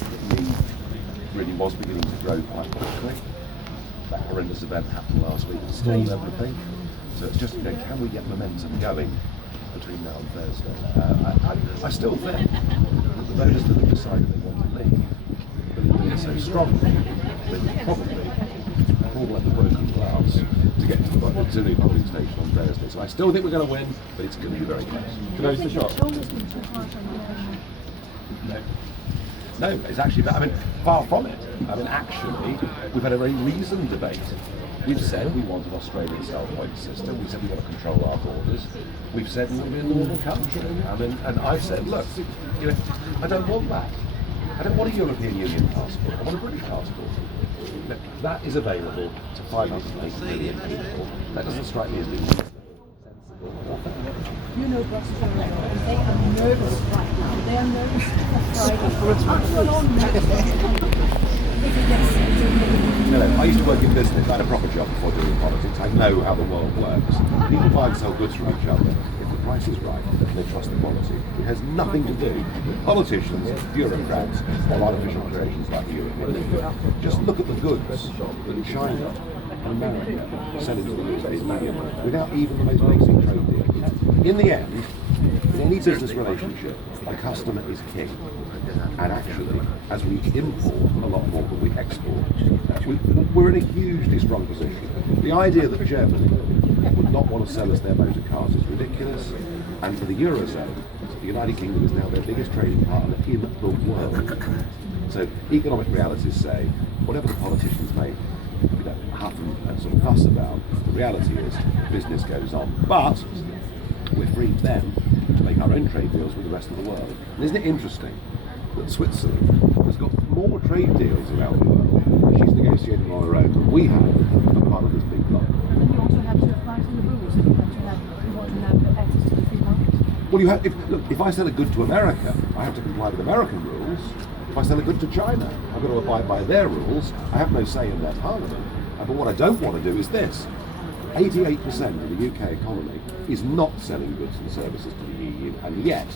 that need really was beginning to grow quite quickly. That horrendous event happened last week, stalled everything. So it's just, can we get momentum going between now and Thursday? I still think that the voters that have decided they want to leave, believe they're so strong, they probably fall at the broken glass to get to the polling station on Thursday. So I still think we're going to win, but it's going to be very close. Close the shot. No, it's actually, far from it. Actually, we've had a very reasoned debate. We've said we want an Australian self-point system. We said we want to control our borders. We've said we want to be a normal country. And I've said, look, I don't want that. I don't want a European Union passport. I want a British passport. That is available to 580 million people. That doesn't strike me as being sensible or fair. You know Brussels are and they are nervous right now. They are nervous I used to work in business. I had a proper job before doing politics. I know how the world works. People buy and sell goods from each other. If the price is right, they trust the quality. It has nothing to do with politicians, bureaucrats, or artificial creations like the European Union. Just look at the goods that China and America sell into the UK without even the most basic trade deal. In the end, in any business relationship, the customer is king. And actually, as we import a lot more than we export, we're in a hugely strong position. The idea that Germany would not want to sell us their motor cars is ridiculous. And for the Eurozone, the United Kingdom is now their biggest trading partner in the world. So economic realities say, whatever the politicians make, huff and sort of fuss about, the reality is business goes on. But we're free then to make our own trade deals with the rest of the world. And isn't it interesting that Switzerland has got more trade deals around the world that she's negotiating on her own than we have as part of this big bloc? You also have to apply to the rules. You want to have access to the free market. Well, if I sell a good to America, I have to comply with American rules. If I sell a good to China, I've got to abide by their rules. I have no say in their parliament. But what I don't want to do is this. 88% of the UK economy is not selling goods and services to the EU, and yet,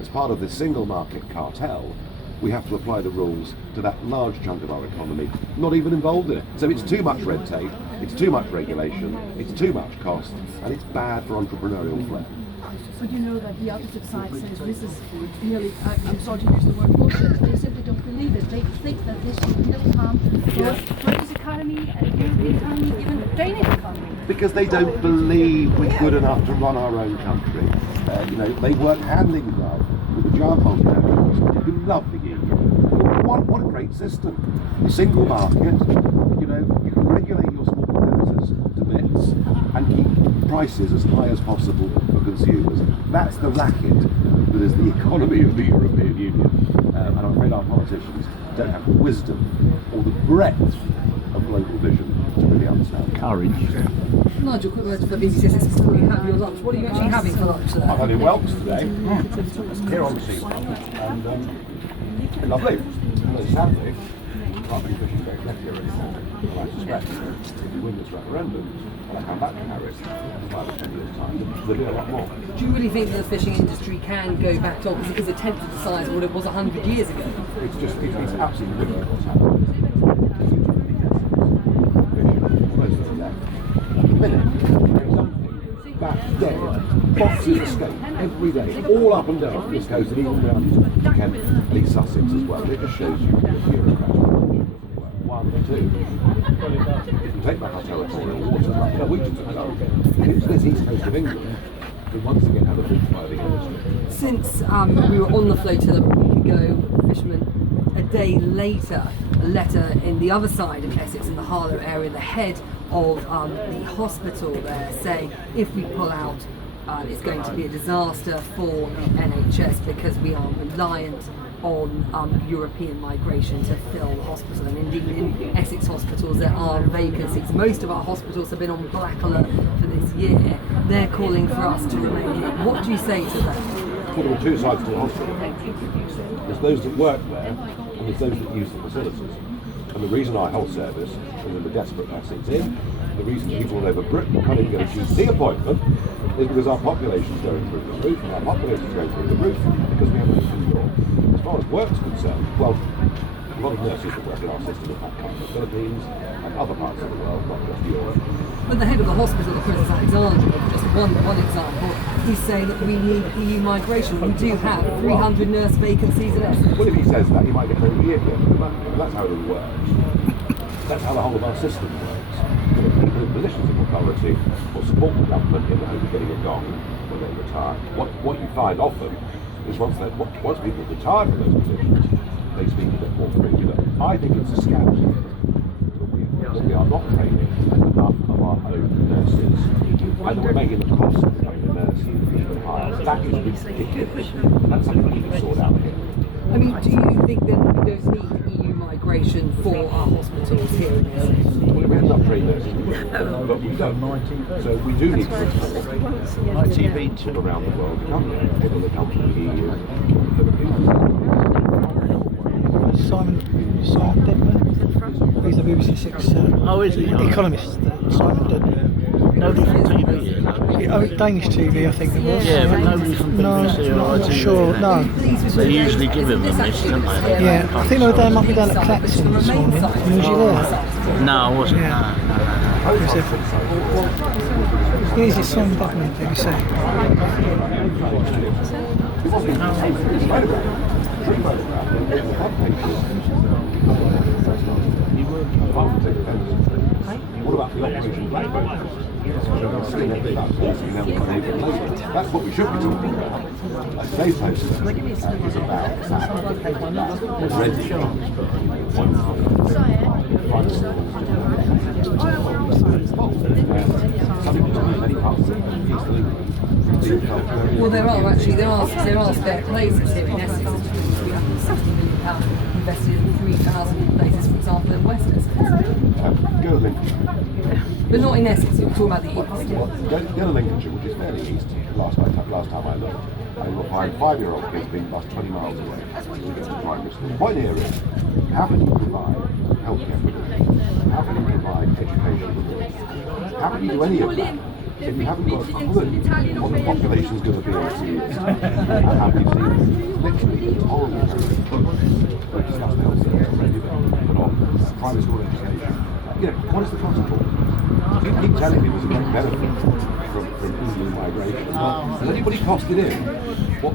as part of the single market cartel, we have to apply the rules to that large chunk of our economy not even involved in it. So it's too much red tape, it's too much regulation, it's too much cost, and it's bad for entrepreneurial flair. But you know that the opposite side says this is nearly, I'm sorry to use the word bullshit, they simply don't believe it. They think that this will really harm the British economy and the European economy, even the Danish economy. Because they don't believe we're good enough to run our own country. They work hand in glove with the jar multinationals who love the EU. What a great system. A single market, you can regulate your small competitors to bits and keep prices as high as possible for consumers. That's the racket that is the economy of the European Union. And I'm afraid our politicians don't have the wisdom or the breadth of global vision to really understand. Courage. Nigel, quick words for the BBC Six before you have your lunch. What are you actually having for lunch today? I'm having whelks today. It's here on the seafront. And lovely. But sadly, can't be fishing very next year anymore. And I suspect if we win this referendum, when I come back to Harwich in 5 or 10 years' time, there'll be a lot more. Do you really think that the fishing industry can go back to, because it is a tenth of the size of what it was 100 years ago? It's absolutely ridiculous what's happening. That's dead. Foxes escape every day, all up and down this coast, and even down to Kent and East Sussex as well. It just shows you the bureaucrats. 1, 2. If you take back our territorial waters, like we took it up. If it's this east coast of England, it once again had a big by the industry. Since we were on the flotilla a week ago, fishermen, a day later, a letter in the other side of Essex, in the Harlow area, the head of the hospital there, saying if we pull out, it's going to be a disaster for the NHS because we are reliant on European migration to fill the hospital. And indeed in Essex hospitals there are vacancies. Most of our hospitals have been on black alert for this year. They're calling for us to remain here. What do you say to them? Well, there are two sides to the hospital. There's those that work there and there's those that use the facilities. And the reason our health service is in the desperate mess it's in, the reason people all over Britain can't even get a GP appointment, is because our population's going through the roof, and our population's going through the roof because we have an open door. far as work's concerned, well, a lot of nurses that work in our system in fact come from the Philippines and other parts of the world, not just Europe. But the head of the hospital at Princess Alexandra, just one example, he's saying that we need EU migration. We do have 300 nurse vacancies at Essex. Well, if he says that, he might get very weird here. That's how it works. That's how the whole of our system works. People in positions of authority will support the government in the hope of getting it gone when they retire. What you find often is once people retire from those positions, they speak a bit more freely. But I think it's a scandal that we are not training enough of our own nurses, and that we're making the cost of training a nurse even higher. That is ridiculous. That's something we need to sort out here. I mean, do you think that we don't need EU migration for our hospitals here in Essex? Well, we have enough trained nurses, but we don't. So we do need to support ITV people around the world to come here, people that come from the EU, Philippines. Simon Dedman. He's the BBC Six is he? economist. Simon Dedman. Nobody from TV, Oh, Danish TV, I think it was. Yeah, but nobody from BBC or not ITV. sure. No. They usually give him a miss, don't they? Yeah, I think they were there, might be down at Clacton this morning. Was you there? No, I wasn't. Yeah. No. Yeah, he's Simon Dedman, BBC. What about the Operation Black Boat? That's what we should be talking about. Today's post is about Well, there are spare places here in Essex. £360 million invested in 3,000 places, for example, in West Essex. Go to Lincolnshire. But not in Essex, you're talking about the east. Go to Lincolnshire, which is fairly east, last time I looked, and you'll find 5-year-old kids being bused 20 miles away to get to primary school. The point here is, how can you provide healthcare for them? How can you provide education for them? How can you do any of that if you haven't got a clue what the population's going to be in a few years? And how can you see literally it's horrible we discussed health service already, but on primary school education. You know, what is the cost of all? You keep telling me there's a great benefit from EU migration. Has anybody costed in what